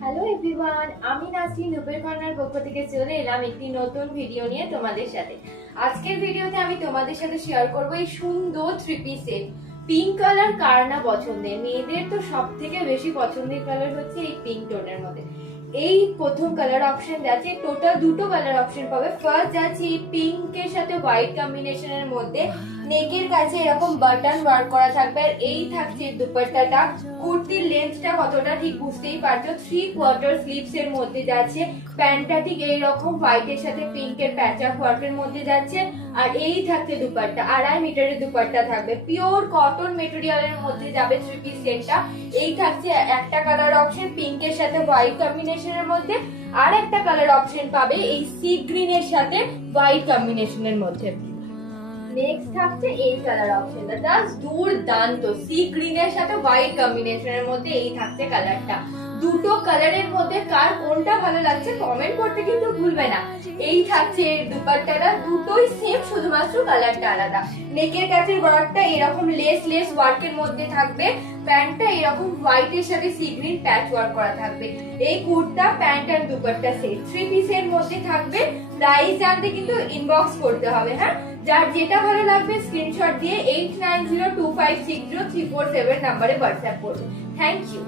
Hello everyone, আমি নাসরিন রূপের corner পক্ষ থেকে চলে এলাম একটি নতুন ভিডিও নিয়ে তোমাদের সাথে। আজকের ভিডিওতে আমি তোমাদের সাথে শেয়ার করব এই সুন্দর three piece set. Pink colour কার না পছন্দের, মেয়েদের তো সব থেকে বেশি পছন্দের কালার হচ্ছে এই পিঙ্ক টোনের মধ্যে। এই প্রথম কালার অপশন যাচ্ছে, টোটাল দুটো কালার অপশন পাবে। ফার্স্ট যাচ্ছে এই পিঙ্কের সাথে হোয়াইট কম্বিনেশনের মধ্যে, নেকের কাছে এরকম বাটন ওয়ার্ক করা থাকবে। আর এই থাকছে দুপাট্টাটা, কুর্তির লেন্থটা কতটা ঠিক বুঝতেই পারছো, 3/4 স্লিভস এর মধ্যে যাচ্ছে। প্যান্টটা ঠিক এইরকম হোয়াইটের সাথে পিঙ্কের প্যাচ অফ ওয়ার্কের মধ্যে যাচ্ছে। আর এই থাকছে দুপাট্টা, 2.5 মিটারের দুপাট্টা থাকবে, পিওর কটন মেটেরিয়ালের মধ্যে যাবে থ্রি পিস সেটটা। এই থাকছে একটা কালার অপশন পিঙ্কের সাথে হোয়াইট কম্বিনেশনের মধ্যে, আর একটা কালার অপশন পাবে এই সি গ্রিন এর সাথে হোয়াইট কম্বিনেশনের মধ্যে। নেক্সট থাকছে এই কালার অপশনটা, জাস্ট দুর্দান্ত, সি গ্রিন এর সাথে হোয়াইট কম্বিনেশনের মধ্যে এই থাকছে কালারটা। দুটো কালারের মধ্যে কার কোনটা ভালো লাগছে কমেন্ট করতে কিন্তু ভুলবে না। এই থাকছে এর দুপাট্টাটা, দুটোই সেম, শুধুমাত্র কালারটা আলাদা। নেকের কাছে ওয়ার্কটা এরকম লেস ওয়ার্কের মধ্যে থাকবে, প্যান্টটা এরকম হোয়াইট এর সাথে সি গ্রিন প্যাচ ওয়ার্ক করা থাকবে। এই কুর্তা প্যান্ট আর দুপাট্টা সেট থ্রি পিসের মধ্যে থাকবে। প্রাইস জানতে কিন্তু ইনবক্স করতে হবে। হ্যাঁ, যার যেটা ভালো লাগবে স্ক্রিনশট দিয়ে 8902560347 নম্বরে হোয়াটসঅ্যাপ করবে। Thank you.